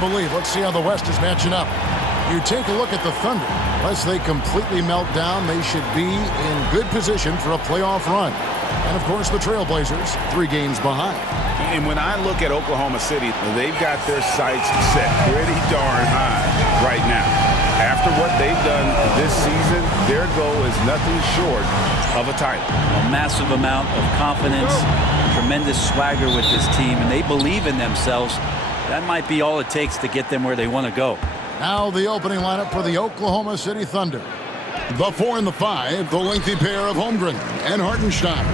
believe. Let's see how the West is matching up. You take a look at the Thunder. Unless they completely melt down, they should be in good position for a playoff run. And, of course, the Trailblazers, 3 games behind. And when I look at Oklahoma City, they've got their sights set pretty darn high right now. After what they've done this season, their goal is nothing short of a title. A massive amount of confidence, tremendous swagger with this team, and they believe in themselves. That might be all it takes to get them where they want to go. Now the opening lineup for the Oklahoma City Thunder. The 4 and the 5, the lengthy pair of Holmgren and Hartenstein.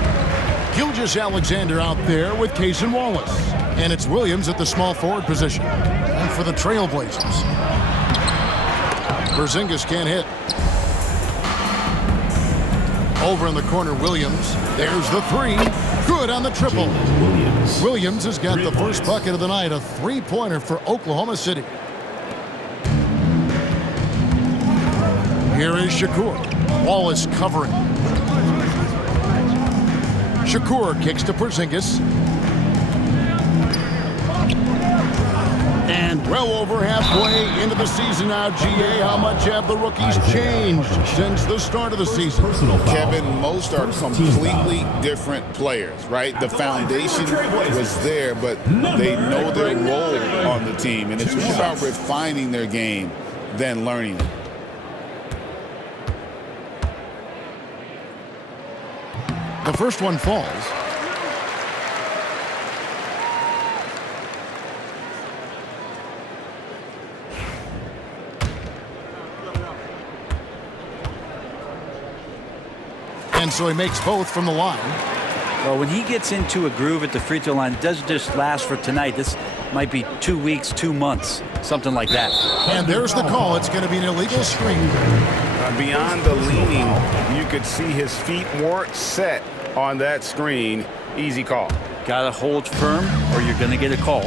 Gilgeous-Alexander out there with Cason Wallace. And it's Williams at the small forward position. And for the Trailblazers, Porzingis can't hit. Over in the corner, Williams. There's the 3. Good on the triple. Williams has got the first bucket of the night, a 3-pointer for Oklahoma City. Here is Shakur. Wallace covering. Shakur kicks to Porzingis. And well over halfway into the season now, GA, how much have the rookies changed since the start of the season? Kevin, most are completely different players, right? The foundation was there, but they know their role on the team, and it's more about refining their game than learning it. The first one falls. And so he makes both from the line. Well, when he gets into a groove at the free throw line, it doesn't just last for tonight. This might be 2 weeks, 2 months, something like that. And there's the call. It's going to be an illegal screen. Beyond the leaning, you could see his feet weren't set on that screen. Easy call. Gotta hold firm or you're gonna get a call.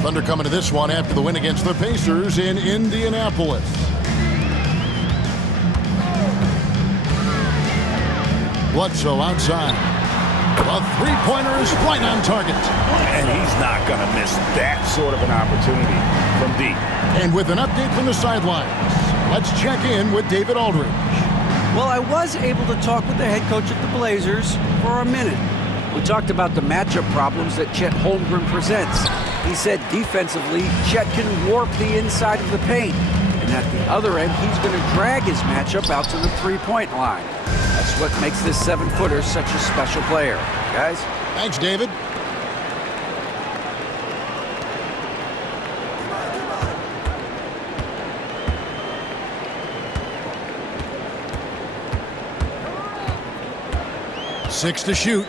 Thunder coming to this one after the win against the Pacers in Indianapolis. Bledsoe outside. A 3-pointer is right on target. And he's not gonna miss that sort of an opportunity from deep. And with an update from the sidelines, let's check in with David Aldridge. Well, I was able to talk with the head coach of the Blazers for a minute. We talked about the matchup problems that Chet Holmgren presents. He said defensively, Chet can warp the inside of the paint. And at the other end, he's going to drag his matchup out to the 3-point line. That's what makes this 7-footer such a special player. Guys? Thanks, David. Six to shoot.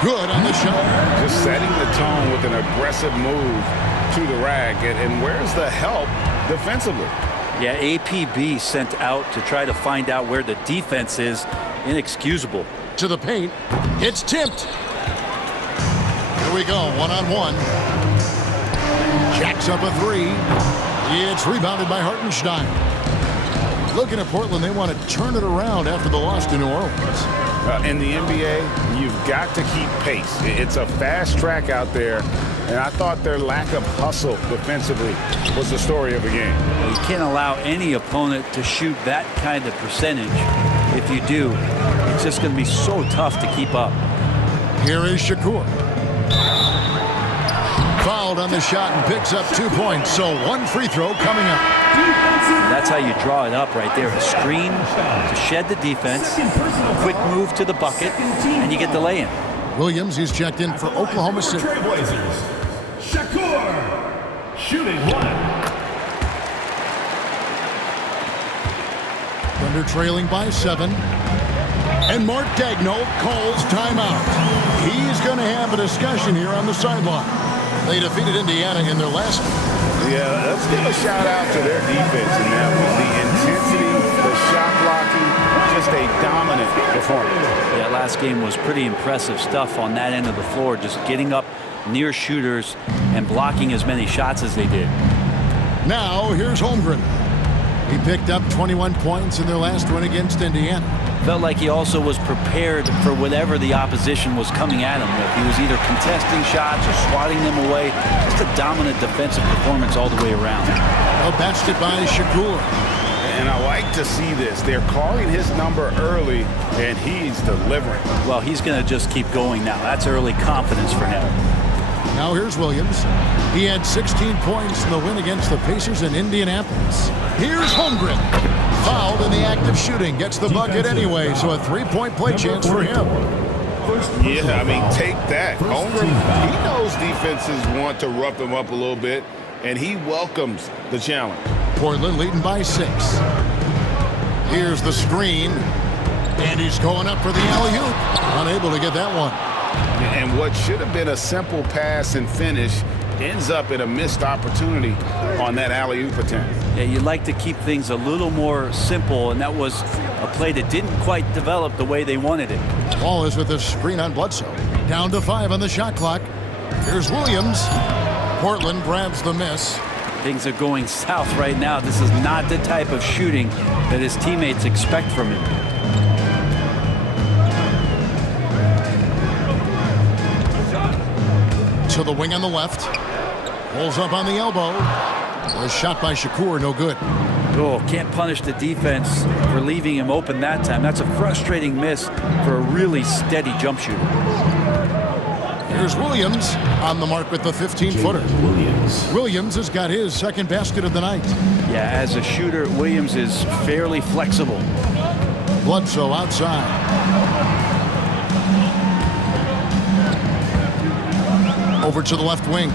Good on the shot. Just setting the tone with an aggressive move to the rack. And where's the help defensively? Yeah, APB sent out to try to find out where the defense is. Inexcusable. To the paint. It's tipped. Here we go, one-on-one. Jacks up a 3. It's rebounded by Hartenstein. Looking at Portland, they want to turn it around after the loss to New Orleans. In the NBA, you've got to keep pace. It's a fast track out there, and I thought their lack of hustle defensively was the story of the game. You can't allow any opponent to shoot that kind of percentage. If you do, it's just going to be so tough to keep up. Here is Shakur. Fouled on the shot and picks up 2 points, so 1 free throw coming up. That's how you draw it up right there. A screen to shed the defense, a quick move to the bucket, and you get the lay-in. Williams, he's checked in for Oklahoma City. Trailblazers, Shakur, shooting 1. Thunder trailing by 7. And Mark Daigneault calls timeout. He's going to have a discussion here on the sideline. They defeated Indiana in their last game. Yeah, let's give a shout out to their defense in that one. The intensity, the shot blocking, just a dominant performance. That last game was pretty impressive stuff on that end of the floor, just getting up near shooters and blocking as many shots as they did. Now, here's Holmgren. He picked up 21 points in their last win against Indiana. Felt like he also was prepared for whatever the opposition was coming at him with. He was either contesting shots or swatting them away. Just a dominant defensive performance all the way around. A basket by Shakur. And I like to see this. They're calling his number early, and he's delivering. Well, he's going to just keep going now. That's early confidence for him. Now here's Williams. He had 16 points in the win against the Pacers in Indianapolis. Here's Holmgren. Fouled in the act of shooting. Gets the bucket anyway, so a three-point play chance for him. Yeah, I mean, take that. Holmgren, he knows defenses want to rough him up a little bit, and he welcomes the challenge. Portland leading by 6. Here's the screen. And he's going up for the alley-oop. Unable to get that one. And what should have been a simple pass and finish ends up in a missed opportunity on that alley-oop attempt. Yeah, you like to keep things a little more simple, and that was a play that didn't quite develop the way they wanted it. Wallace with the screen on Bledsoe. Down to 5 on the shot clock. Here's Williams. Portland grabs the miss. Things are going south right now. This is not the type of shooting that his teammates expect from him. To the wing on the left. Pulls up on the elbow. Was shot by Shakur, no good. Oh, can't punish the defense for leaving him open that time. That's a frustrating miss for a really steady jump shooter. Here's Williams on the mark with the 15-footer. Williams has got his second basket of the night. Yeah, as a shooter, Williams is fairly flexible. Bledsoe outside. Over to the left wing.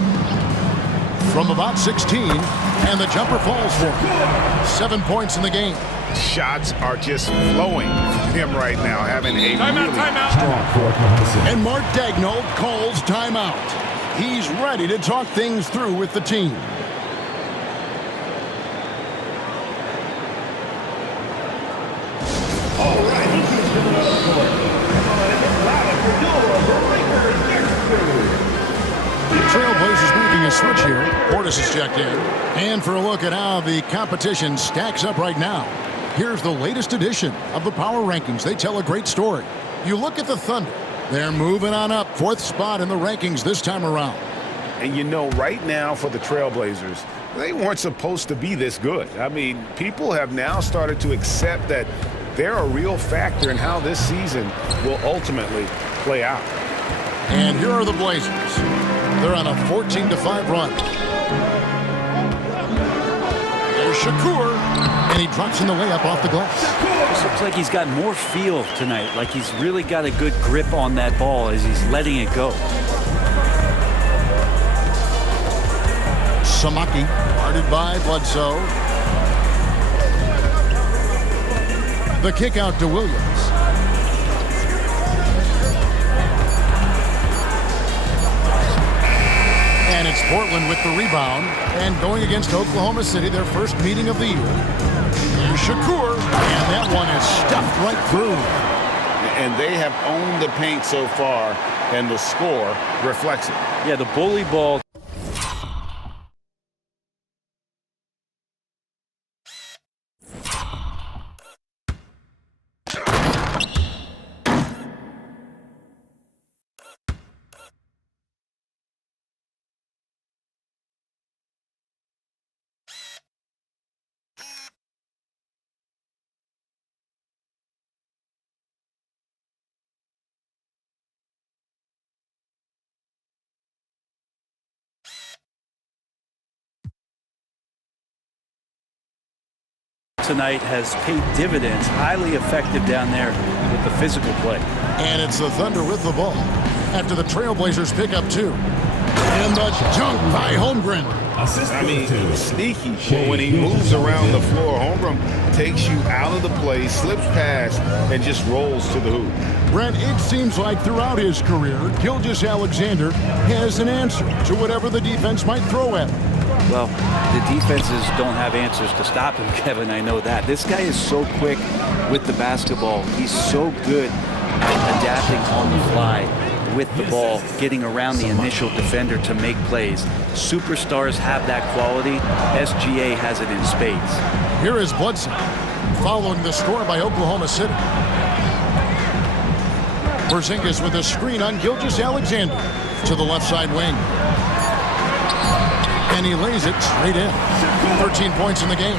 From about 16, and the jumper falls for him. 7 points in the game. Shots are just flowing from him right now, having a really strong. And Mark Daigneault calls timeout. He's ready to talk things through with the team. All right, Trailblazers making a switch here. Portis is checked in. And for a look at how the competition stacks up right now, here's the latest edition of the Power Rankings. They tell a great story. You look at the Thunder. They're moving on up. 4th spot in the rankings this time around. And you know, right now for the Trailblazers, they weren't supposed to be this good. I mean, people have now started to accept that they're a real factor in how this season will ultimately play out. And here are the Blazers. They're on a 14-5 run. There's Shakur, and he drops in the layup off the glass. This looks like he's got more feel tonight, like he's really got a good grip on that ball as he's letting it go. Samaki, guarded by Bledsoe. The kick out to Williams. And it's Portland with the rebound. And going against Oklahoma City, their first meeting of the year. Here's Shakur, and that one is stuffed right through. And they have owned the paint so far, and the score reflects it. Yeah, the bully ball. Tonight has paid dividends, highly effective down there with the physical play. And it's the Thunder with the ball after the Trailblazers pick up 2. And the dunk by Holmgren. I mean, sneaky. Well, when he moves around the floor, Holmgren takes you out of the play, slips past, and just rolls to the hoop. Brent, it seems like throughout his career, Gilgeous-Alexander has an answer to whatever the defense might throw at him. Well, the defenses don't have answers to stop him, Kevin. I know that. This guy is so quick with the basketball. He's so good at adapting on the fly with the ball, getting around the initial defender to make plays. Superstars have that quality. SGA has it in spades. Here is Bledsoe, following the score by Oklahoma City. Porzingis with a screen on Gilgeous-Alexander to the left side wing. And he lays it straight in. 13 points in the game.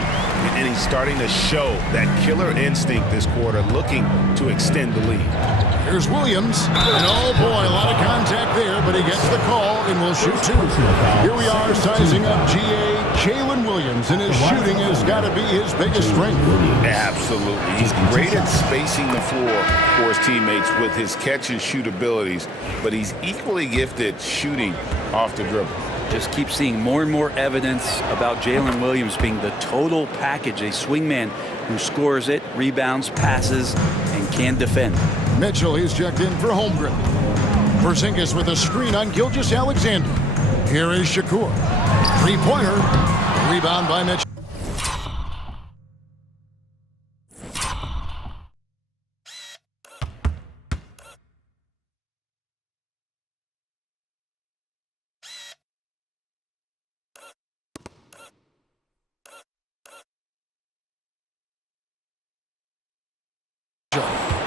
And he's starting to show that killer instinct this quarter, looking to extend the lead. Here's Williams. And oh boy, a lot of contact there, but he gets the call and will shoot two. Here we are sizing up GA Jalen Williams, and his shooting has got to be his biggest strength. Absolutely. He's great at spacing the floor for his teammates with his catch and shoot abilities, but he's equally gifted shooting off the dribble. Just keep seeing more and more evidence about Jalen Williams being the total package, a swingman who scores it, rebounds, passes, and can defend. Mitchell, he's checked in for Holmgren. Porzingis with a screen on Gilgeous-Alexander. Here is Shakur. Three-pointer. Rebound by Mitchell.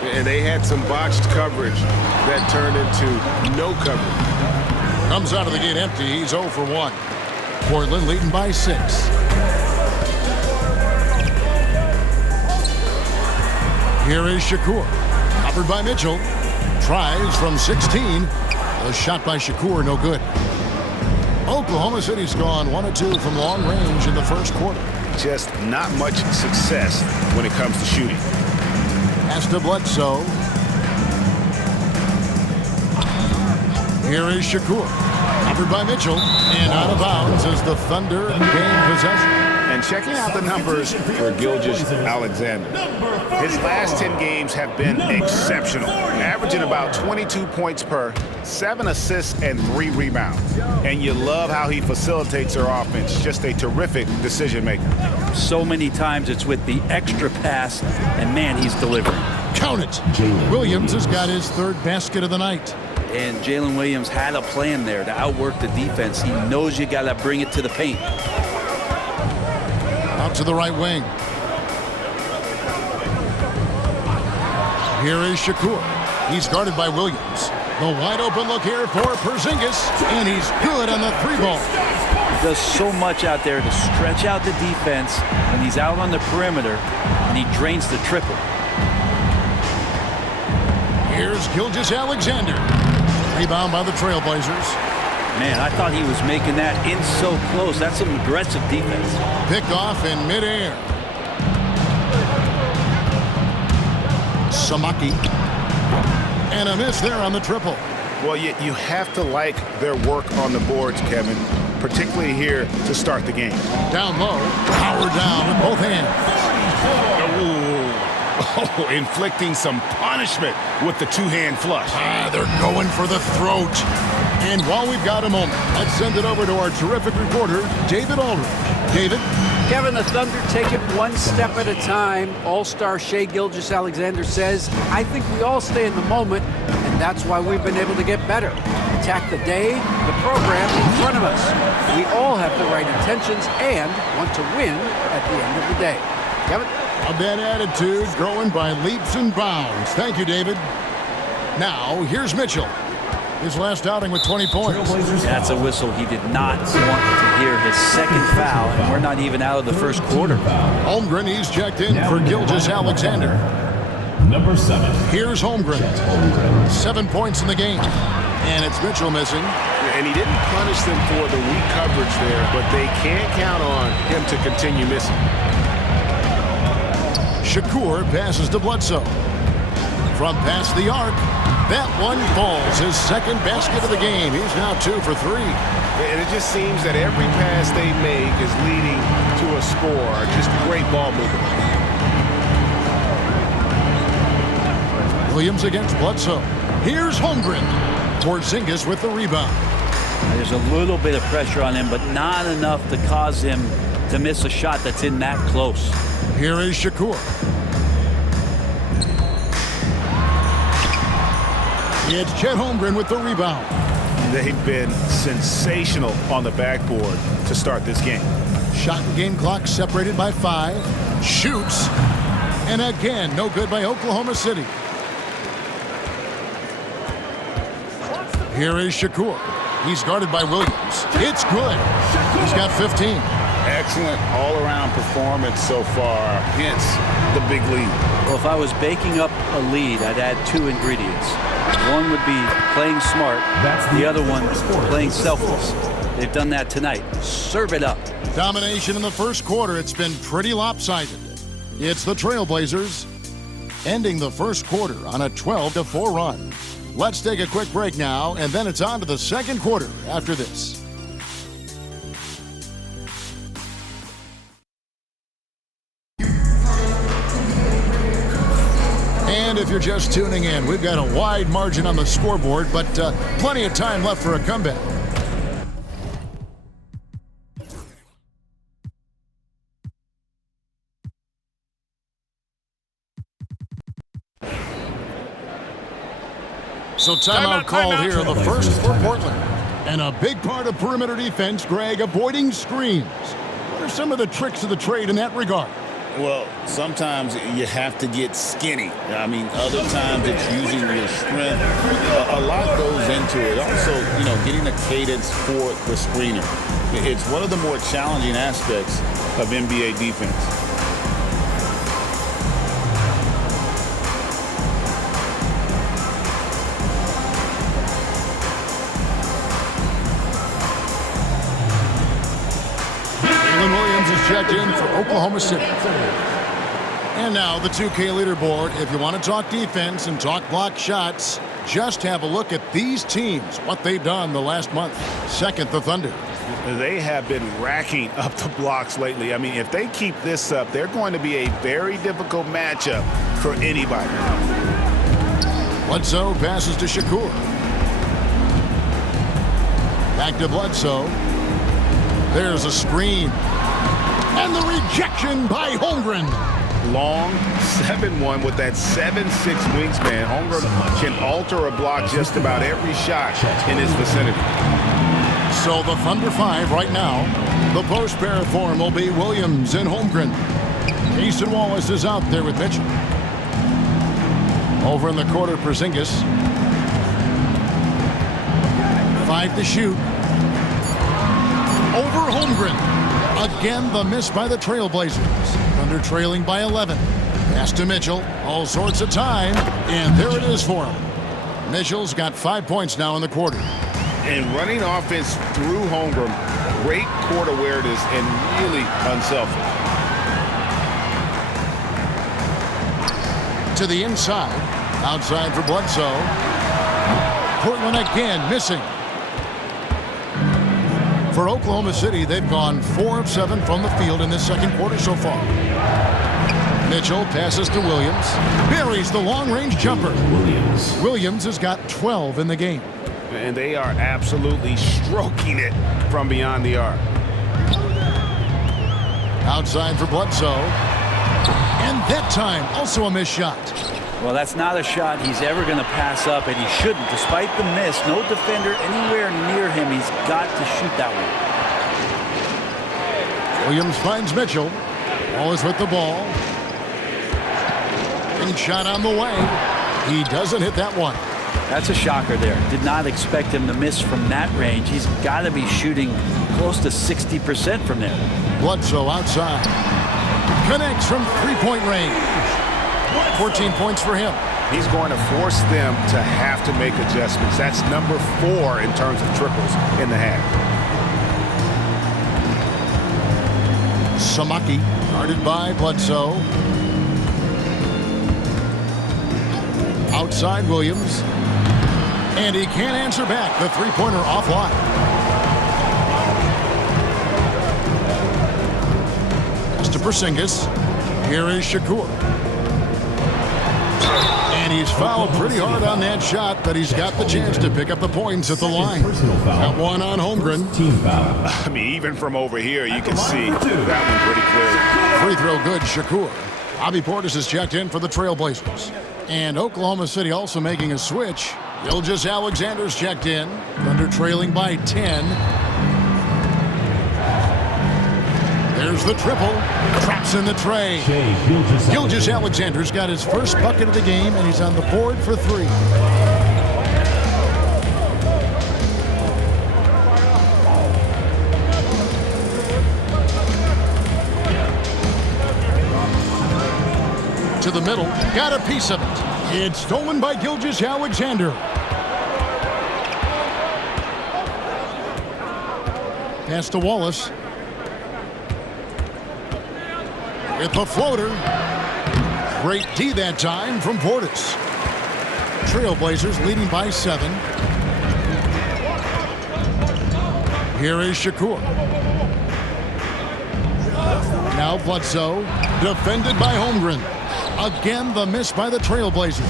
And they had some botched coverage that turned into no coverage. Comes out of the gate empty. He's 0 for 1. Portland leading by 6. Here is Shakur. Covered by Mitchell. Tries from 16. A shot by Shakur, no good. Oklahoma City's gone 1 of 2 from long range in the first quarter. Just not much success when it comes to shooting. Pass to Bledsoe. Here is Shakur. Covered by Mitchell. And out of bounds as the Thunder gain possession. And checking out the numbers for Gilgeous-Alexander. His last 10 games have been exceptional, averaging about 22 points per, 7 assists, and 3 rebounds. And you love how he facilitates their offense. Just a terrific decision maker. So many times it's with the extra pass, and man, he's delivering. Count it. Williams has got his third basket of the night. And Jalen Williams had a plan there to outwork the defense. He knows you got to bring it to the paint. Out to the right wing. Here is Shakur. He's guarded by Williams. The wide open look here for Porzingis. And he's good on the 3-ball. He does so much out there to stretch out the defense when he's out on the perimeter, and he drains the triple. Here's Gilgeous-Alexander. Rebound by the Trailblazers. Man, I thought he was making that in so close. That's some aggressive defense. Picked off in midair. Samaki. And a miss there on the triple. Well, you have to like their work on the boards, Kevin, particularly here to start the game. Down low. Power down with both hands. Ooh. Oh, inflicting some punishment with the two-hand flush. They're going for the throat. And while we've got a moment, let's send it over to our terrific reporter, David Aldridge. David? Kevin, the Thunder take it one step at a time. All-star Shai Gilgeous-Alexander says, I think we all stay in the moment, and that's why we've been able to get better. Attack the day, the program in front of us. We all have the right intentions and want to win at the end of the day. Kevin? A bad attitude growing by leaps and bounds. Thank you, David. Now, here's Mitchell. His last outing with 20 points. That's a whistle. He did not want to hear his second foul, and we're not even out of the first quarter. Holmgren, he's checked in for Gilgeous-Alexander. Number 7. Here's Holmgren. 7 points in the game. And it's Mitchell missing. And he didn't punish them for the weak coverage there, but they can't count on him to continue missing. Shakur passes to Bledsoe. From past the arc, that one falls. His second basket of the game. He's now 2 for 3. And it just seems that every pass they make is leading to a score. Just great ball movement. Williams against Bledsoe. Here's Holmgren. Porzingis with the rebound. There's a little bit of pressure on him, but not enough to cause him to miss a shot that's in that close. Here is Shakur. It's Chet Holmgren with the rebound. They've been sensational on the backboard to start this game. Shot and game clock separated by 5. Shoots. And again, no good by Oklahoma City. Here is Shakur. He's guarded by Williams. It's good. He's got 15. Excellent all-around performance so far, hence the big lead. Well, if I was baking up a lead, I'd add 2 ingredients. One would be playing smart. The other one, playing selfless. They've done that tonight. Serve it up. Domination in the first quarter. It's been pretty lopsided. It's the Trailblazers ending the first quarter on a 12-4 run. Let's take a quick break now, and then it's on to the second quarter after this. And if you're just tuning in, we've got a wide margin on the scoreboard, but plenty of time left for a comeback. So timeout called here, the first for Portland. And a big part of perimeter defense, Greg, avoiding screens. What are some of the tricks of the trade in that regard? Well, sometimes you have to get skinny. I mean, other times it's using your strength. A lot goes into it. Also, getting a cadence for the screener. It's one of the more challenging aspects of NBA defense. Williams is checked in for Oklahoma City. And now the 2K leaderboard. If you want to talk defense and talk block shots, just have a look at these teams, what they've done the last month. Second, the Thunder. They have been racking up the blocks lately. I mean, if they keep this up, they're going to be a very difficult matchup for anybody. Bledsoe passes to Shakur. Back to Bledsoe. There's a screen. And the rejection by Holmgren. Long 7-1 with that 7'6" wingspan. Holmgren can alter a block just about every shot in his vicinity. So the Thunder 5 right now. The post pair form will be Williams and Holmgren. Jason Wallace is out there with Mitchell. Over in the quarter, Porzingis. 5 to shoot. Over Holmgren. Again, the miss by the Trailblazers. Thunder trailing by 11. Pass to Mitchell. All sorts of time. And there it is for him. Mitchell's got 5 points now in the quarter. And running offense through Holmgren. Great court awareness and really unselfish. To the inside. Outside for Bledsoe. Portland again missing. For Oklahoma City, they've gone 4 of 7 from the field in this second quarter so far. Mitchell passes to Williams. Buries the long-range jumper. Williams has got 12 in the game. And they are absolutely stroking it from beyond the arc. Outside for Bledsoe. And that time, also a missed shot. Well, that's not a shot he's ever going to pass up, and he shouldn't. Despite the miss, no defender anywhere near him. He's got to shoot that one. Williams finds Mitchell. Wallace with the ball. And shot on the way. He doesn't hit that one. That's a shocker there. Did not expect him to miss from that range. He's got to be shooting close to 60% from there. Bledsoe outside. Connects from three-point range. 14 points for him. He's going to force them to have to make adjustments. That's number 4 in terms of triples in the half. Samaki guarded by Bledsoe. Outside Williams. And he can't answer back. The three-pointer offline. Pass to Porzingis. Here is Shakur. And he's fouled pretty hard on that shot, but he's got the chance to pick up the points at the line. Got one on Holmgren. Team foul. I mean, even from over here, you can see that one pretty clear. Free throw good, Shakur. Bobby Portis is checked in for the Trailblazers. And Oklahoma City also making a switch. Gilgeous-Alexander's checked in. Thunder trailing by 10. There's the triple. Traps in the tray. Gilgeous-Alexander's got his first bucket of the game, and he's on the board for 3. to the middle. Got a piece of it. It's stolen by Gilgeous-Alexander. Pass to Wallace. With the floater. Great D that time from Portis. Trailblazers leading by 7. Here is Shakur. Now Bledsoe, defended by Holmgren. Again, the miss by the Trailblazers.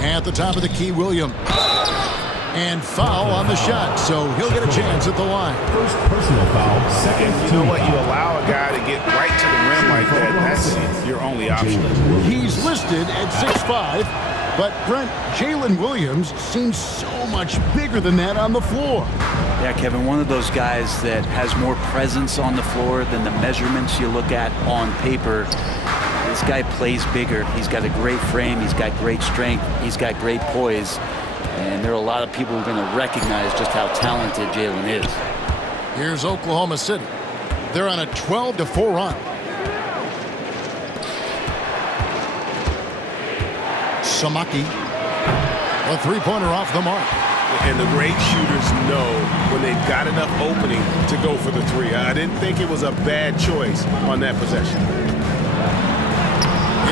At the top of the key, Williams. And foul on the shot, so he'll get a chance at the line. First personal foul, second. You know what? You allow a guy to get right to the rim like that, that's your only option. He's listed at 6'5", but Brent, Jalen Williams seems so much bigger than that on the floor. Yeah, Kevin, one of those guys that has more presence on the floor than the measurements you look at on paper. This guy plays bigger. He's got a great frame. He's got great strength. He's got great poise. And there are a lot of people who are going to recognize just how talented Jalen is. Here's Oklahoma City. They're on a 12-4 run. Samaki. A three-pointer off the mark. And the great shooters know when they've got enough opening to go for the three. I didn't think it was a bad choice on that possession.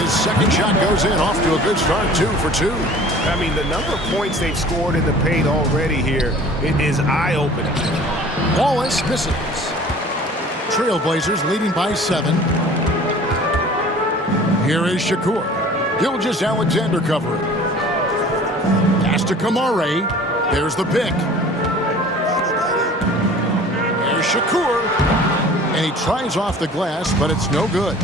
His second shot goes in, off to a good start, 2 for 2. I mean, the number of points they've scored in the paint already here, it is eye-opening. Wallace misses. Trailblazers leading by 7. Here is Shakur. Gilgeous-Alexander covering. Pass to Kamare. There's the pick. There's Shakur. And he tries off the glass, but it's no good.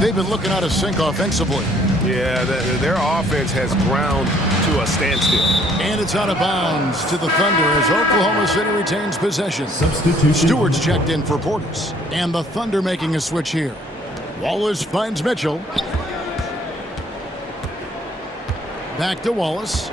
They've been looking out of sync offensively. Yeah, their offense has ground to a standstill. And it's out of bounds to the Thunder as Oklahoma City retains possession. Substitution. Stewart's checked in for Portis. And the Thunder making a switch here. Wallace finds Mitchell. Back to Wallace.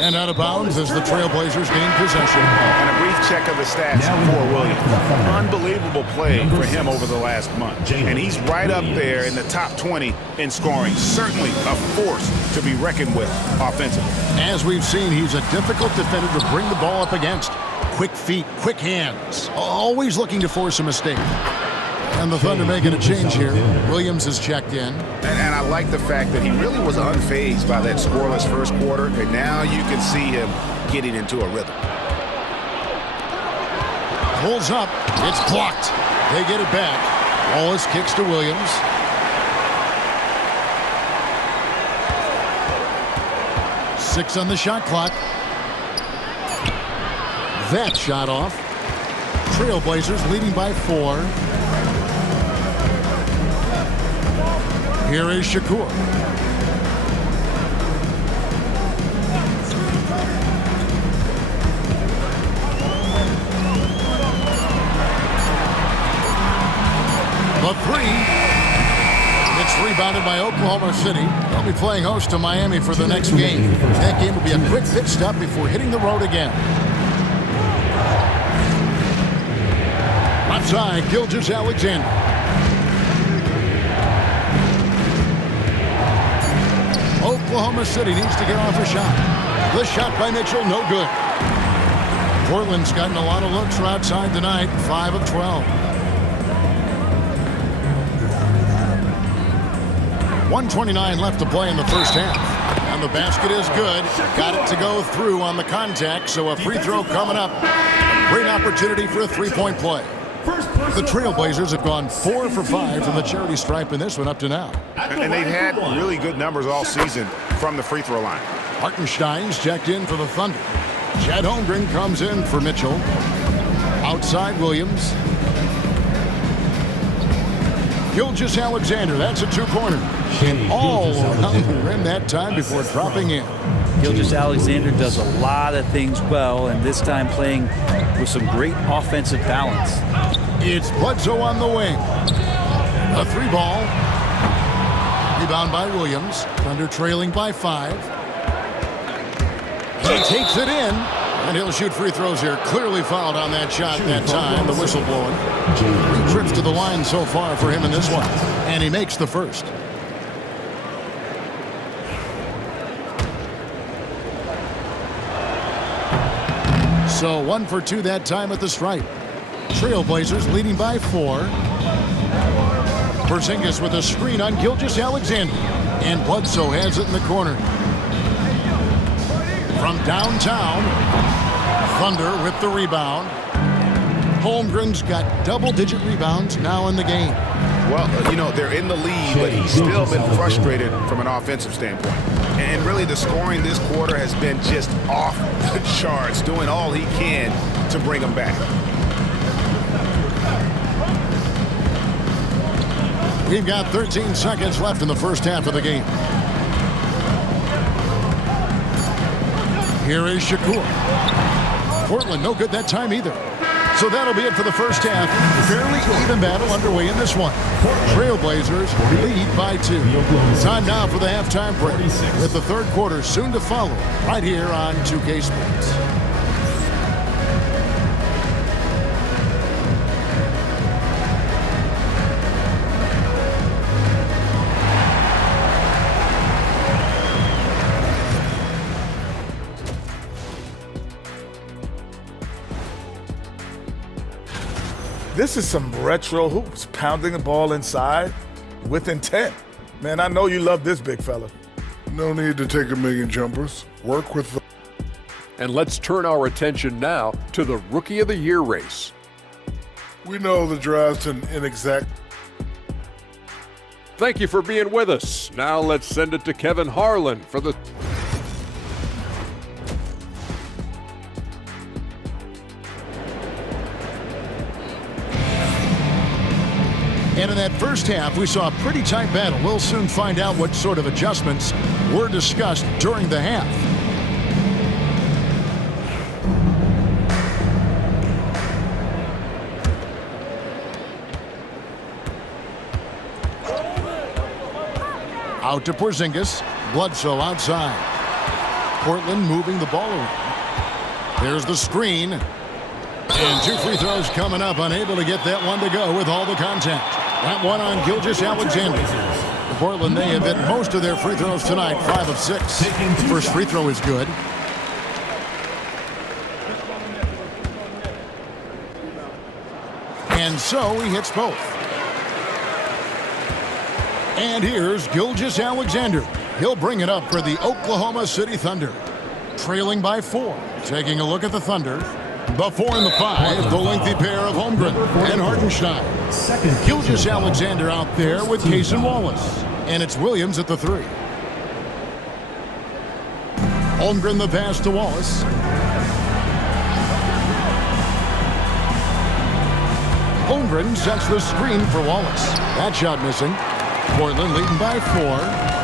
And out of bounds as the Trailblazers gain possession. And a brief check of the stats for Williams. Unbelievable play for him over the last month. And he's right up there in the top 20 in scoring. Certainly a force to be reckoned with offensively. As we've seen, he's a difficult defender to bring the ball up against. Quick feet, quick hands. Always looking to force a mistake. And the Thunder making a change here. Williams is checked in. And I like the fact that he really was unfazed by that scoreless first quarter. And now you can see him getting into a rhythm. Pulls up. It's blocked. They get it back. Wallace kicks to Williams. Six on the shot clock. That shot off. Trailblazers leading by 4. Here is Shakur. The three. It's rebounded by Oklahoma City. They'll be playing host to Miami for the next game. That game will be a quick pit stop before hitting the road again. Left side, Gilgeous-Alexander. Oklahoma City needs to get off a shot. The shot by Mitchell, no good. Portland's gotten a lot of looks from outside tonight, 5 of 12. 1:29 left to play in the first half. And the basket is good. Got it to go through on the contact, so a free throw coming up. Great opportunity for a three-point play. The Trailblazers have gone 4 for 5 from the charity stripe in this one up to now. And they've had really good numbers all season from the free throw line. Hartenstein's checked in for the Thunder. Chad Holmgren comes in for Mitchell. Outside Williams. Gilgeous-Alexander, that's a two-pointer. And all around the rim that time before dropping in. Gilgeous-Alexander does a lot of things well, and this time playing with some great offensive balance. It's Bledsoe on the wing. A 3-ball. Rebound by Williams. Thunder trailing by 5. He takes it in, and he'll shoot free throws here. Clearly fouled on that shot that time, the whistle blowing. 3 trips to the line so far for him in this one, and he makes the first. So 1 for 2 that time at the stripe. Trailblazers leading by 4. Porzingis with a screen on Gilgeous-Alexander. And Bledsoe has it in the corner. From downtown, Thunder with the rebound. Holmgren's got double-digit rebounds now in the game. Well, they're in the lead, but he's still been frustrated from an offensive standpoint. And really, the scoring this quarter has been just off the charts, doing all he can to bring them back. We've got 13 seconds left in the first half of the game. Here is Shakur. Portland no good that time either. So that'll be it for the first half. Fairly even battle underway in this one. Trailblazers lead by 2. Time now for the halftime break, with the third quarter soon to follow right here on 2K Sports. This is some retro hoops, pounding the ball inside with intent. Man, I know you love this big fella. No need to take a million jumpers. Work with the... And let's turn our attention now to the Rookie of the Year race. We know the draft's an inexact... Thank you for being with us. Now let's send it to Kevin Harlan for the... And in that first half, we saw a pretty tight battle. We'll soon find out what sort of adjustments were discussed during the half. Out to Porzingis. Bledsoe outside. Portland moving the ball around. There's the screen. And 2 free throws coming up. Unable to get that one to go with all the contact. That one on Gilgeous-Alexander. Portland, they have hit most of their free throws tonight, 5 of 6. The first free throw is good. And so he hits both. And here's Gilgeous-Alexander. He'll bring it up for the Oklahoma City Thunder. Trailing by 4. Taking a look at the Thunder. The 4 and the 5, the lengthy pair of Holmgren and Hartenstein. Gilgeous-Alexander out there with Cason Wallace. And it's Williams at the 3. Holmgren the pass to Wallace. Holmgren sets the screen for Wallace. That shot missing. Portland leading by 4.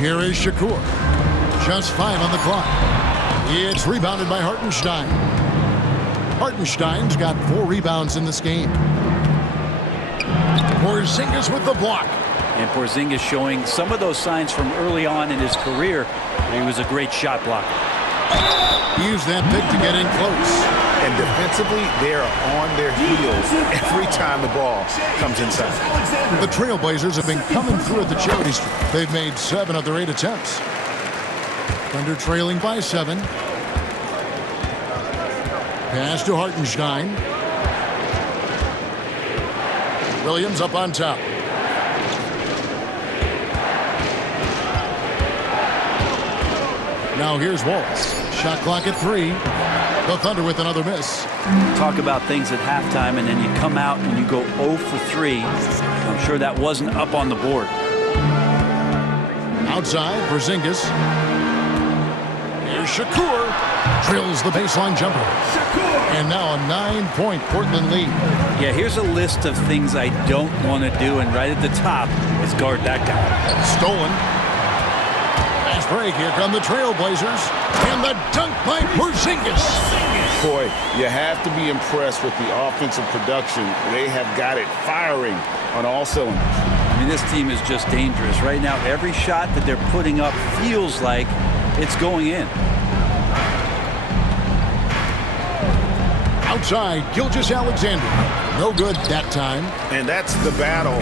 Here is Shakur. Just 5 on the clock. It's rebounded by Hartenstein. Hartenstein's got 4 rebounds in this game. Porzingis with the block. And Porzingis showing some of those signs from early on in his career. He was a great shot blocker. Use that pick to get in close. And defensively, they are on their heels every time the ball comes inside. The Trailblazers have been coming through at the charity strip. They've made 7 of their 8 attempts. Thunder trailing by 7. Pass to Hartenstein. Williams up on top. Now here's Wallace. Shot clock at 3. The Thunder with another miss. Talk about things at halftime, and then you come out and you go 0 for 3. I'm sure that wasn't up on the board. Outside, Porzingis. Here's Shakur. Drills the baseline jumper. And now a 9-point Portland lead. Yeah, here's a list of things I don't want to do, and right at the top is guard that guy. Stolen. Fast break. Here come the Trailblazers. And the dunk by Porzingis. Boy, you have to be impressed with the offensive production. They have got it firing on all cylinders. I mean, this team is just dangerous. Right now, every shot that they're putting up feels like it's going in. outside, Gilgeous-Alexander. No good that time. And that's the battle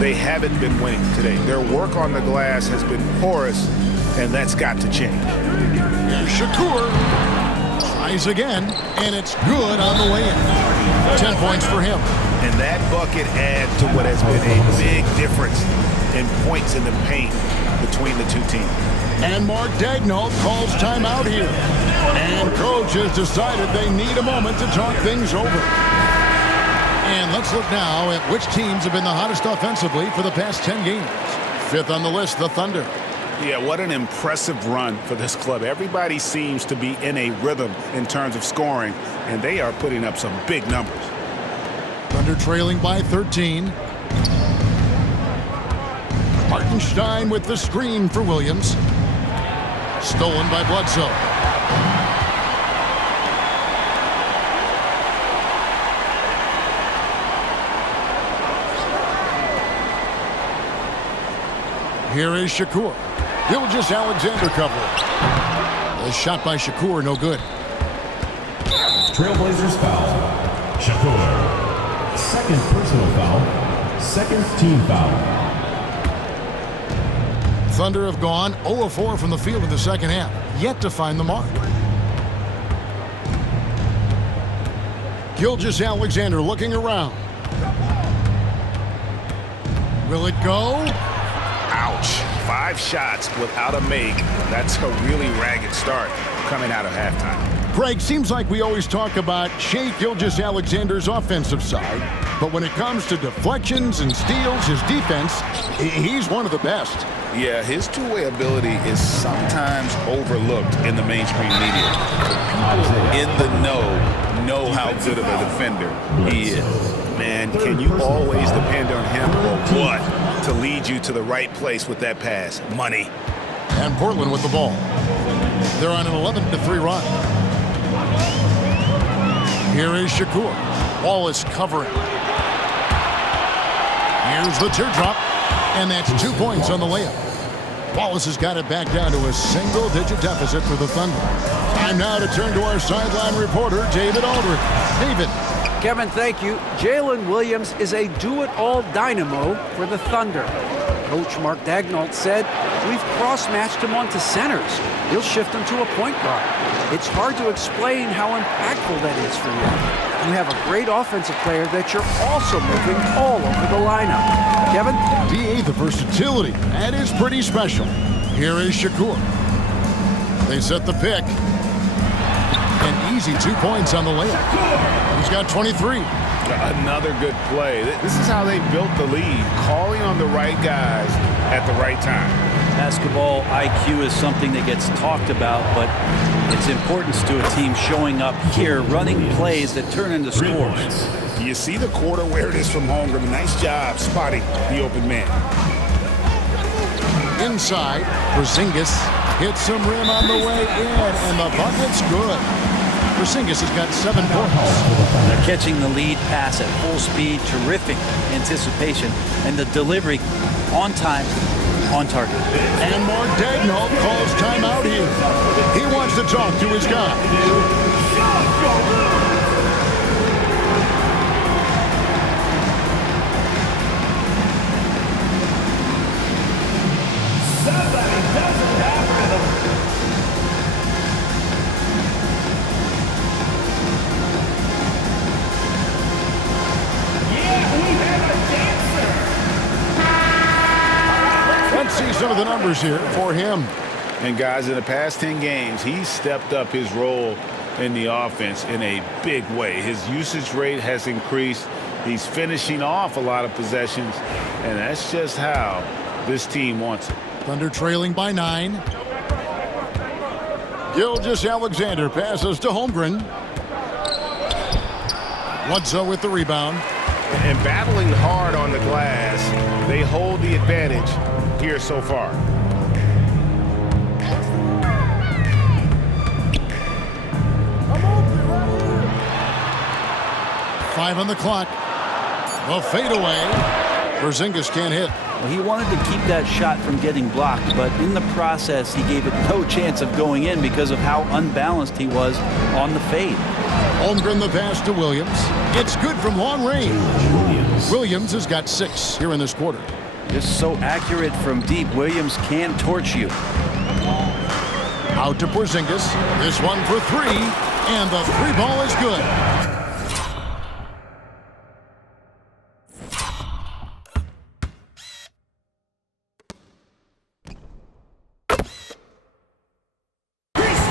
they haven't been winning today. Their work on the glass has been porous, and that's got to change. Here's Shakur. Tries again, and it's good on the way in. 10 points for him. And that bucket adds to what has been a big difference in points in the paint between the two teams. And Mark Daigneault calls timeout here. And coach has decided they need a moment to talk things over. And let's look now at which teams have been the hottest offensively for the past 10 games. Fifth on the list, the Thunder. Yeah, what an impressive run for this club. Everybody seems to be in a rhythm in terms of scoring, and they are putting up some big numbers. Thunder trailing by 13. Hartenstein with the screen for Williams. Stolen by Bledsoe. Here is Shakur. Gilgeous-Alexander covering. The shot by Shakur, no good. Trailblazers foul. Shakur. Second personal foul. Second team foul. Thunder have gone 0 of 4 from the field in the second half. Yet to find the mark. Gilgeous-Alexander looking around. Will it go? Ouch. 5 shots without a make. That's a really ragged start coming out of halftime. Greg, seems like we always talk about Shai Gilgeous-Alexander's offensive side, but when it comes to deflections and steals, his defense, he's one of the best. Yeah, his two-way ability is sometimes overlooked in the mainstream media. People in the know how good of a defender he is. Man, can you always depend on him or what to lead you to the right place with that pass? Money. And Portland with the ball. They're on an 11-3 run. Here is Shakur. Wallace covering. Here's the teardrop. And that's 2 points on the layup. Wallace has got it back down to a single-digit deficit for the Thunder. Time now to turn to our sideline reporter, David Aldridge. David. Kevin, thank you. Jalen Williams is a do-it-all dynamo for the Thunder. Coach Mark Daigneault said, "We've cross-matched him onto centers. He'll shift him to a point guard. It's hard to explain how impactful that is for you. You have a great offensive player that you're also moving all over the lineup." Kevin? DA, the versatility. That is pretty special. Here is Shakur. They set the pick. An easy 2 points on the layup. He's got 23. Another good play. This is how they built the lead, calling on the right guys at the right time. Basketball IQ is something that gets talked about, but its importance to a team showing up here, running plays that turn into scores. You see the quarter where it is from Holmgren. Nice job spotting the open man. Inside, Porzingis hits some rim on the way in, and the bucket's good. Porzingis has got 7 points. They're catching the lead pass at full speed, terrific anticipation, and the delivery on time, on target. And Mark Daigneault calls timeout here. He wants to talk to his guys. See some of the numbers here for him. And guys, in the past 10 games, he's stepped up his role in the offense in a big way. His usage rate has increased. He's finishing off a lot of possessions, and that's just how this team wants it. Thunder trailing by 9. Gilgeous-Alexander passes to Holmgren. Bledsoe with the rebound. And battling hard on the glass, they hold the advantage here so far. Five on the clock. The fadeaway. Porzingis can't hit. Well, he wanted to keep that shot from getting blocked, but in the process, he gave it no chance of going in because of how unbalanced he was on the fade. Holmgren the pass to Williams. It's good from long range. Williams has got 6 here in this quarter. Just so accurate from deep. Williams can torch you. Out to Porzingis. This one for 3, and the 3 ball is good.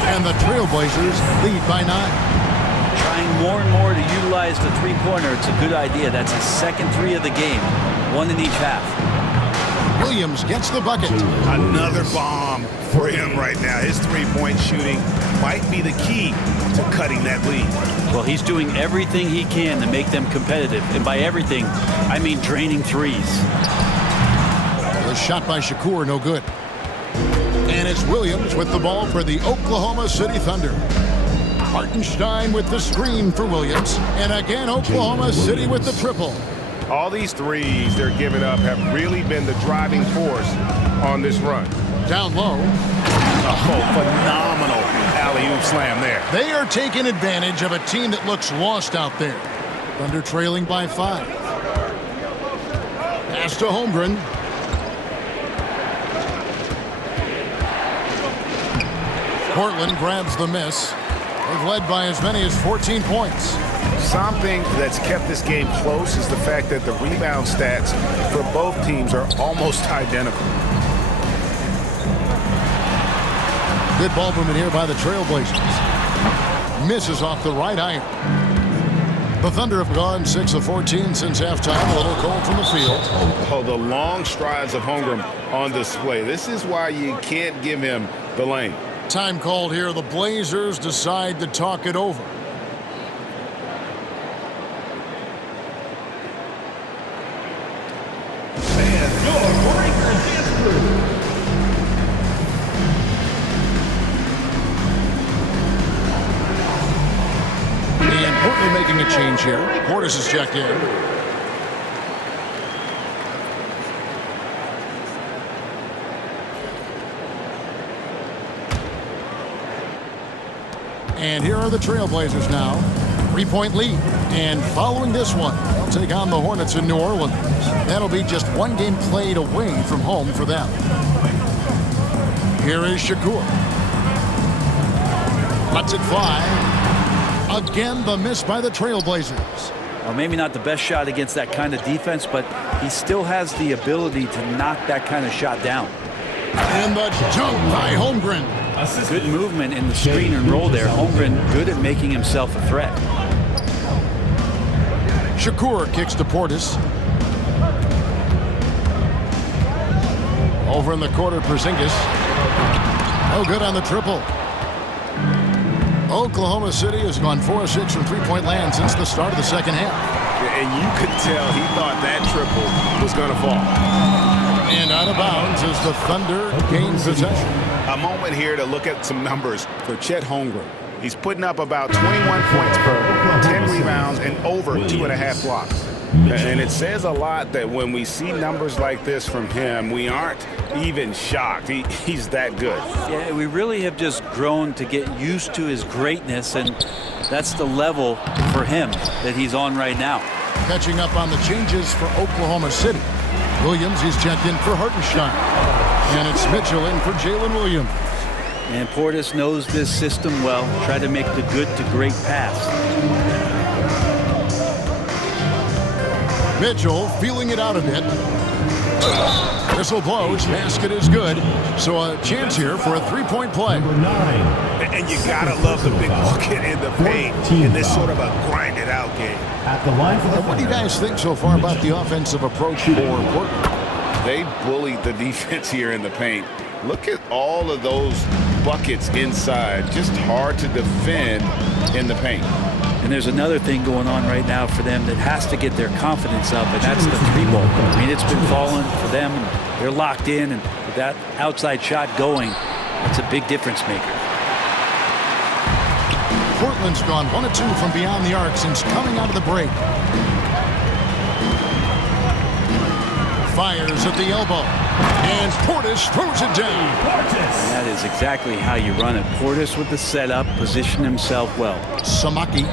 And the Trailblazers lead by 9. Trying more and more to utilize the three-pointer. It's a good idea. That's his second 3 of the game. 1 in each half. Williams gets the bucket. Another bomb for him right now. His three-point shooting might be the key to cutting that lead. Well, he's doing everything he can to make them competitive. And by everything, I mean draining threes. The shot by Shakur, no good. And it's Williams with the ball for the Oklahoma City Thunder. Hartenstein with the screen for Williams. And again, Oklahoma City with the triple. All these threes they're giving up have really been the driving force on this run. Down low. Oh, phenomenal alley-oop slam there. They are taking advantage of a team that looks lost out there. Thunder trailing by 5. Pass to Holmgren. Portland grabs the miss. They've led by as many as 14 points. Something that's kept this game close is the fact that the rebound stats for both teams are almost identical. Good ball movement here by the Trailblazers. Misses off the right iron. The Thunder have gone 6 of 14 since halftime. A little cold from the field. Oh, the long strides of Holmgren on display. This is why you can't give him the lane. Time called here. The Blazers decide to talk it over. And Portland making a change here. Portis is checked in. And here are the Trailblazers now. 3-point lead. And following this one, they'll take on the Hornets in New Orleans. That'll be just 1 game played away from home for them. Here is Shakur. Lets it fly. Again, the miss by the Trailblazers. Well, maybe not the best shot against that kind of defense, but he still has the ability to knock that kind of shot down. And the dunk by Holmgren. Good movement in the screen and roll there. Holmgren good at making himself a threat. Shakur kicks to Portis. Over in the corner, Porzingis. Oh, good on the triple. Oklahoma City has gone 4 of 6 from three-point land since the start of the second half. And you could tell he thought that triple was going to fall. And out of bounds as the Thunder gain possession. A moment here to look at some numbers for Chet Holmgren. He's putting up about 21 points per 10 rebounds and over 2.5 blocks. And it says a lot that when we see numbers like this from him, we aren't even shocked. He's that good. Yeah, we really have just grown to get used to his greatness, and that's the level for him that he's on right now. Catching up on the changes for Oklahoma City. Williams is checked in for Hartenstein. And it's Mitchell in for Jalen Williams. And Portis knows this system well. Try to make the good to great pass. Mitchell feeling it out a bit. Whistle blows. Basket is good. So a chance here for a 3-point play. And you gotta love the big bucket in the paint in this sort of a grinded out game. At the line for the What do you guys think so far about the offensive approach for Portland? They bullied the defense here in the paint. Look at all of those buckets inside. Just hard to defend in the paint. And there's another thing going on right now for them that has to get their confidence up, and that's the 3-ball. I mean, it's been falling for them, and they're locked in, and with that outside shot going, it's a big difference maker. Portland's gone 1 of 2 from beyond the arc since coming out of the break. Fires at the elbow. And Portis throws it down. That is exactly how you run it. Portis with the setup, position himself well. Samaki.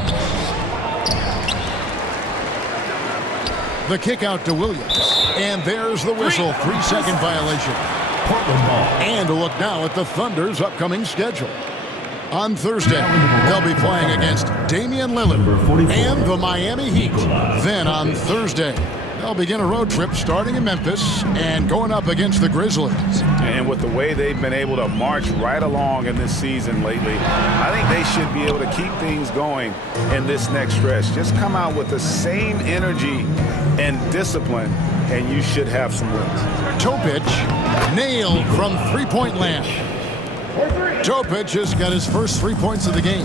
The kick out to Williams. And there's the whistle. 3-second violation. Portland ball. And a look now at the Thunder's upcoming schedule. On Thursday, they'll be playing against Damian Lillard and the Miami Heat. Then on Thursday, they'll begin a road trip starting in Memphis and going up against the Grizzlies. And with the way they've been able to march right along in this season lately, I think they should be able to keep things going in this next stretch. Just come out with the same energy and discipline, and you should have some wins. Topic nailed from three-point land. Topic has got his first 3 points of the game.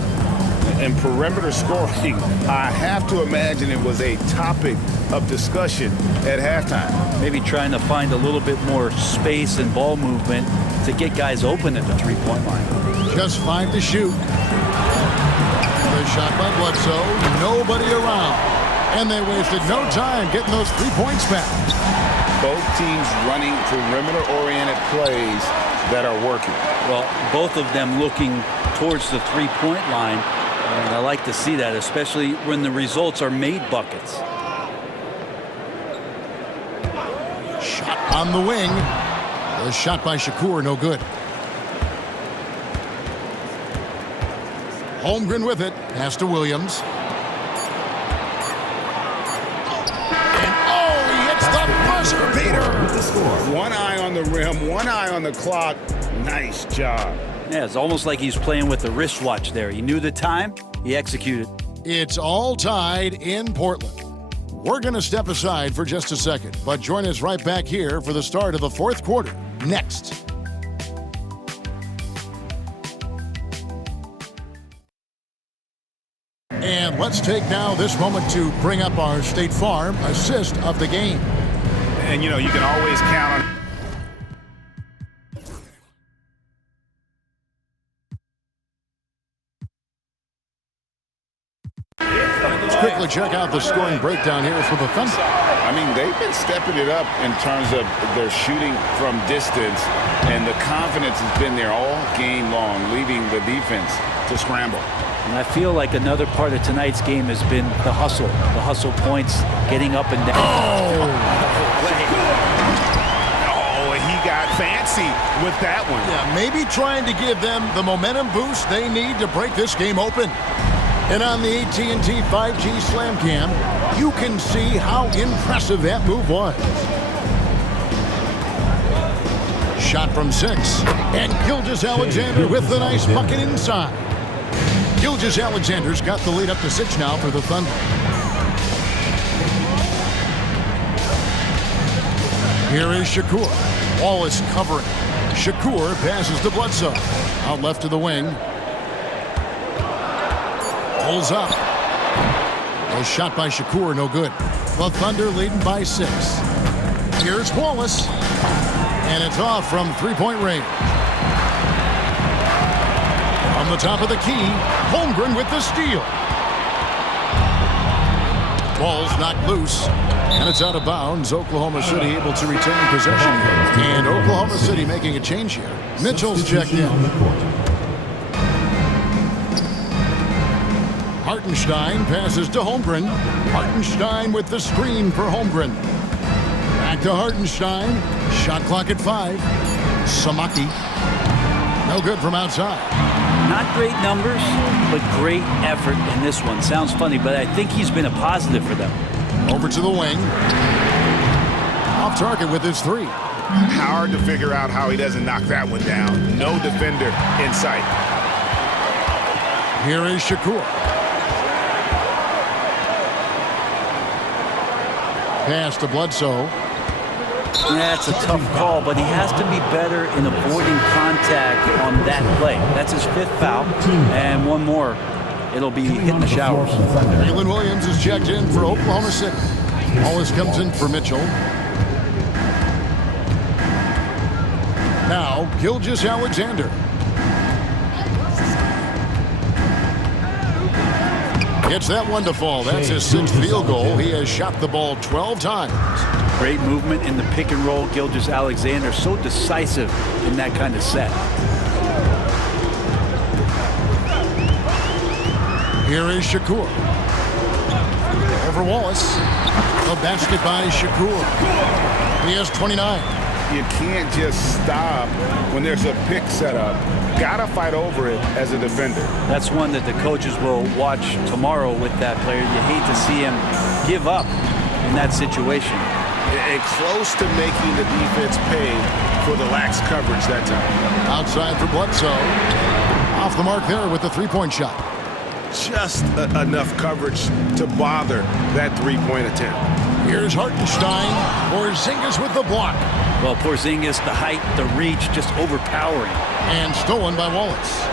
And perimeter scoring, I have to imagine it was a topic of discussion at halftime. Maybe trying to find a little bit more space and ball movement to get guys open at the three-point line. Just 5 to shoot. The shot by Bledsoe, nobody around. And they wasted no time getting those 3 points back. Both teams running perimeter-oriented plays that are working. Well, both of them looking towards the three-point line. And I like to see that, especially when the results are made buckets. Shot on the wing. The shot by Shakur, no good. Holmgren with it. Pass to Williams. And oh, he hits the buzzer beater. One eye on the rim, one eye on the clock. Nice job. Yeah, it's almost like he's playing with the wristwatch there. He knew the time, he executed. It's all tied in Portland. We're going to step aside for just a second, but join us right back here for the start of the fourth quarter next. And let's take now this moment to bring up our State Farm assist of the game. And, you know, you can always count on... Let's quickly check out the scoring breakdown here for the Thunder. I mean, they've been stepping it up in terms of their shooting from distance, and the confidence has been there all game long, leaving the defense to scramble. And I feel like another part of tonight's game has been the hustle points, getting up and down. Oh, he got fancy with that one. Yeah, maybe trying to give them the momentum boost they need to break this game open. And on the AT&T 5G Slam Cam, you can see how impressive that move was. Shot from 6, and Gilgeous-Alexander with the nice bucket inside. Gilgeous-Alexander's got the lead up to 6 now for the Thunder. Here is Shakur. Wallace covering. Shakur passes to Bledsoe. Out left to the wing. Pulls up. A shot by Shakur, no good. The Thunder leading by 6. Here's Wallace. And it's off from three-point range. On the top of the key, Holmgren with the steal. Ball's knocked loose, and it's out of bounds. Oklahoma City able to retain possession. And Oklahoma City making a change here. Mitchell's checked in. Hartenstein passes to Holmgren. Hartenstein with the screen for Holmgren. Back to Hartenstein. Shot clock at 5. Samaki. No good from outside. Not great numbers, but great effort in this one. Sounds funny, but I think he's been a positive for them. Over to the wing. Off target with his 3. Hard to figure out how he doesn't knock that one down. No defender in sight. Here is Shakur. Pass to Bledsoe. That's a tough call, but he has to be better in avoiding contact on that play. That's his 5th foul, and one more. It'll be hitting the showers. Jalen Williams is checked in for Oklahoma City. Wallace comes in for Mitchell. Now, Gilgeous-Alexander. Gets that one to fall. That's his 6th field goal. He has shot the ball 12 times. Great movement in the pick and roll. Gilgeous-Alexander so decisive in that kind of set. Here is Shakur. Over Wallace. A basket by Shakur. He has 29. You can't just stop when there's a pick set up. Gotta fight over it as a defender. That's one that the coaches will watch tomorrow with that player. You hate to see him give up in that situation. And close to making the defense pay for the lax coverage that time. Outside for Bledsoe. Off the mark there with the three-point shot. Just enough coverage to bother that three-point attempt. Here's Hartenstein. Porzingis with the block. Well, Porzingis, the height, the reach, just overpowering. And stolen by Wallace.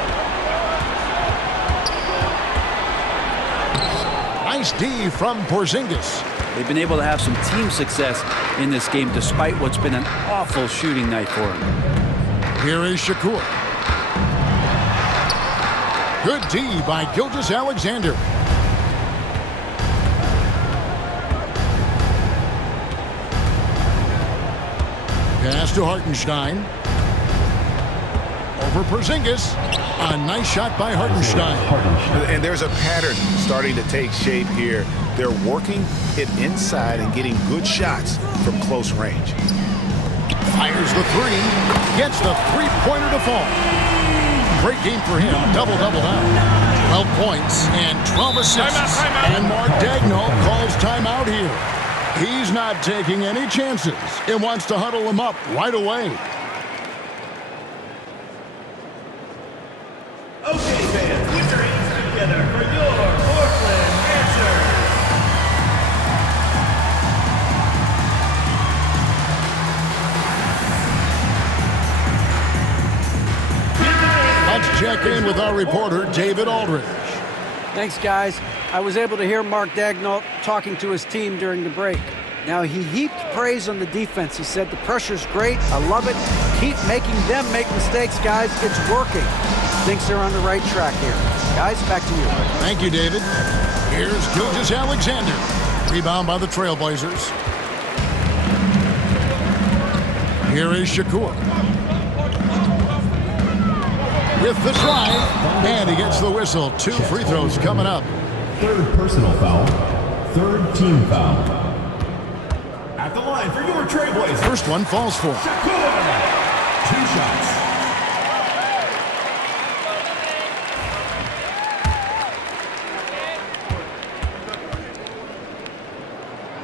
Nice D from Porzingis. They've been able to have some team success in this game despite what's been an awful shooting night for him. Here is Shakur. Good D by Gilgeous-Alexander. Pass to Hartenstein. Over Porzingis. A nice shot by Hartenstein. And there's a pattern starting to take shape here. They're working it inside and getting good shots from close range. Fires the three. Gets the three-pointer to fall. Great game for him. Double-double now. 12 points and 12 assists. Timeout. And Mark Daigneault calls timeout here. He's not taking any chances. He wants to huddle him up right away. Okay, fans, put your hands together for your Portland answers. Let's check in with our reporter, David Aldridge. Thanks, guys. I was able to hear Mark Daigneault talking to his team during the break. Now, he heaped praise on the defense. He said, the pressure's great. I love it. Keep making them make mistakes, guys. It's working. Thinks they're on the right track here. Guys, back to you. Thank you, David. Here's Gilgeous-Alexander. Rebound by the Trailblazers. Here is Shakur. With the drive, and he gets the whistle. 2 free throws coming up. Third personal foul. Third team foul. At the line for your Trailblazers. First one falls for. Shakur. 2 shots.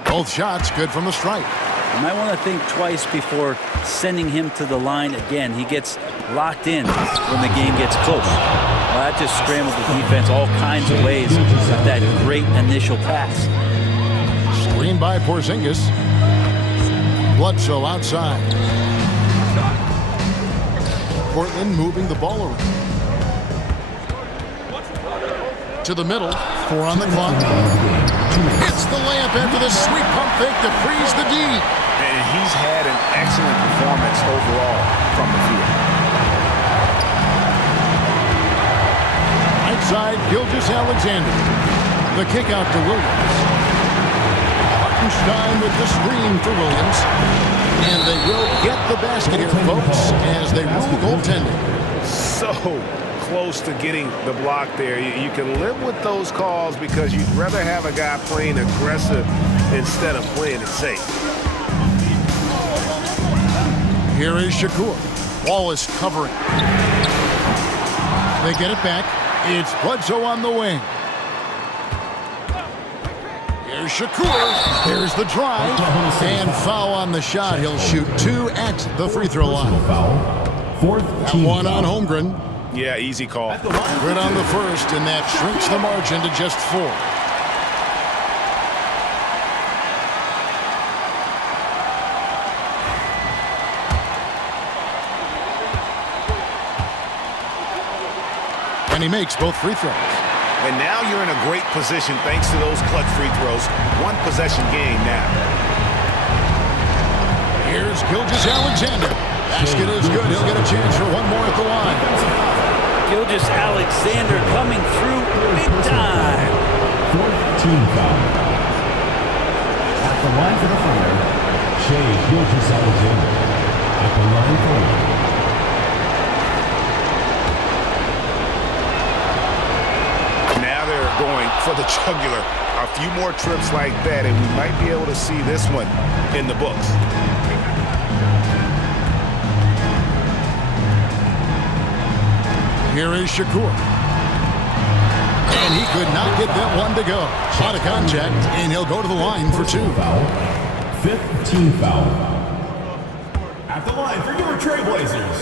Both shots good from the stripe. You might want to think twice before sending him to the line again. He gets locked in when the game gets close. Well, that just scrambled the defense all kinds of ways with that great initial pass. Screen by Porzingis. Bledsoe outside. Portland moving the ball around. To the middle. 4 on the clock. It's the layup after the sweet pump fake to freeze the D. And he's had an excellent performance overall from the field. Right side, Gilgeous-Alexander. The kick out to Williams. Hartenstein with the screen for Williams. And they will get the basket here, folks, as they rule goaltending. So close to getting the block there. You can live with those calls because you'd rather have a guy playing aggressive instead of playing it safe. Here is Shakur. Wallace covering. They get it back. It's Bledsoe on the wing. Here's Shakur. There's the drive. And foul on the shot. He'll shoot 2 at the free throw line. Fourth team One foul. on Holmgren. Yeah, easy call. Good on the first, and that shrinks the margin to just 4. And he makes both free throws. And now you're in a great position thanks to those clutch free throws. 1 possession game now. Here's Gilgeous-Alexander. Basket is good. He'll get a chance for 1 more at the line. Gilgeous-Alexander coming through big time. Fourth team foul. At the line for the Shai Alexander at the line for one. Now they're going for the jugular. A few more trips like that, and we might be able to see this one in the books. Here is Shakur. And he could not get that one to go. Out of contact, and he'll go to the line for two. Fifth team foul. At the line for your Trailblazers,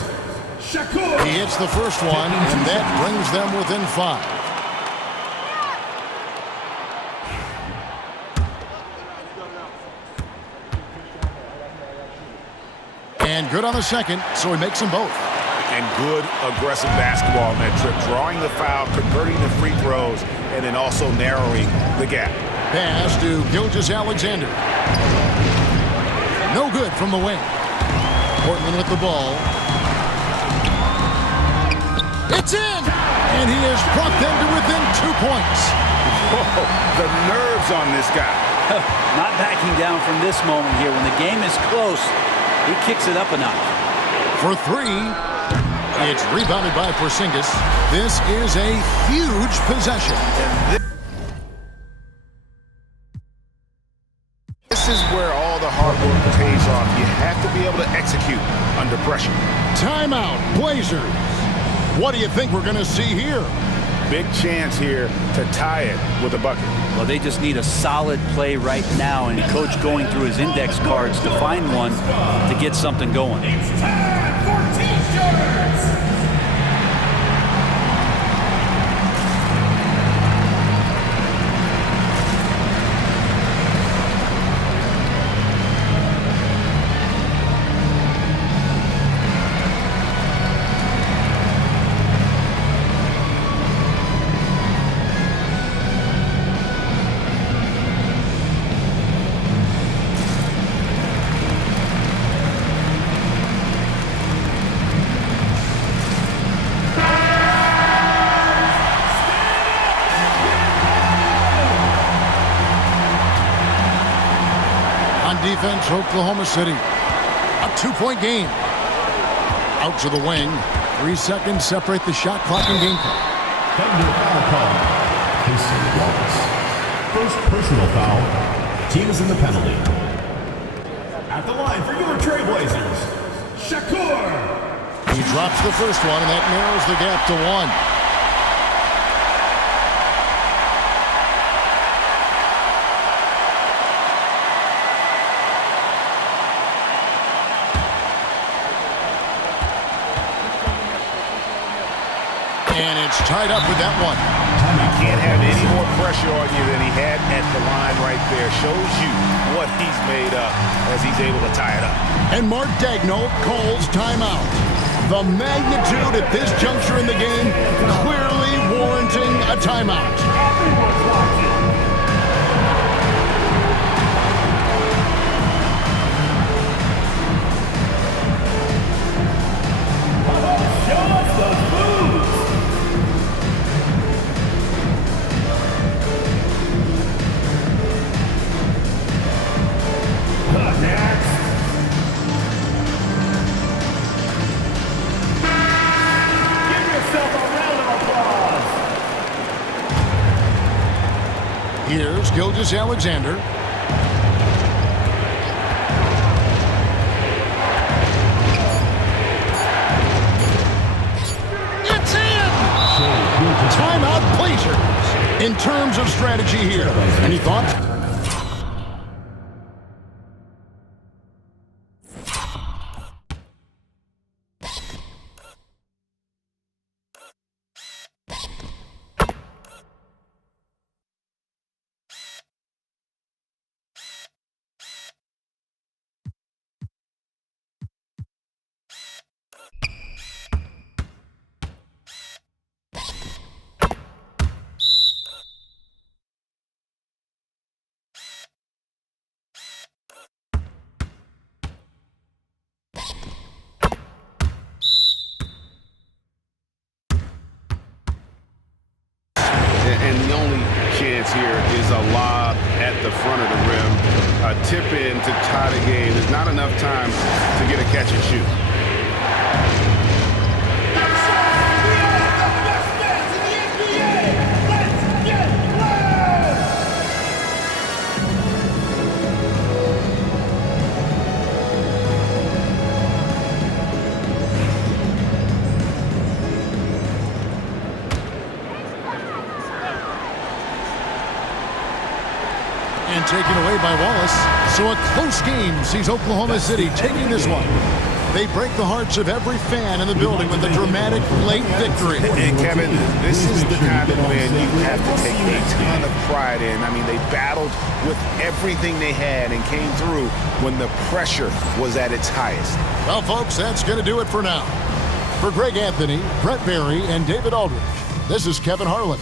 Shakur. He hits the first one, and that brings them within 5. And good on the second, so he makes them both. And good aggressive basketball on that trip, drawing the foul, converting the free throws, and then also narrowing the gap. Pass to Gilgeous-Alexander. No good from the wing. Portland with the ball. It's in! And he has brought them to within 2 points. Whoa, the nerves on this guy. Not backing down from this moment here. When the game is close, he kicks it up a notch. For 3, it's rebounded by Porzingis. This is a huge possession. This is where all the hard work pays off. You have to be able to execute under pressure. Timeout, Blazers. What do you think we're going to see here? Big chance here to tie it with a bucket. Well, they just need a solid play right now, and Coach going through his index cards to find one to get something going. It's time for T-shirts. Defense, Oklahoma City. A 2-point game. Out to the wing. 3 seconds separate the shot clock and game clock. Thunder foul call. Casey Wallace. First personal foul. Team is in the penalty. At the line for your Trailblazers, Shakur. He drops the first one, and that narrows the gap to 1. And it's tied up with that one. You can't have any more pressure on you than he had at the line right there. Shows you what he's made up as he's able to tie it up. And Mark Daigneault calls timeout. The magnitude at this juncture in the game clearly warranting a timeout. Everyone's watching. Show us those moves. Next. Give yourself a round of applause. Here's Gilgeous-Alexander. It's in! Timeout, Blazers. In terms of strategy here, any thoughts? And the only chance here is a lob at the front of the rim. a tip in to tie the game. There's not enough time to get a catch and shoot. And taken away by Wallace. So a close game sees Oklahoma City taking this one. They break the hearts of every fan in the building with a dramatic late victory. And Kevin, this is the kind of win you have to take a ton of pride in. I mean, they battled with everything they had and came through when the pressure was at its highest. Well, folks, that's going to do it for now. For Greg Anthony, Brett Berry, and David Aldridge, this is Kevin Harlan.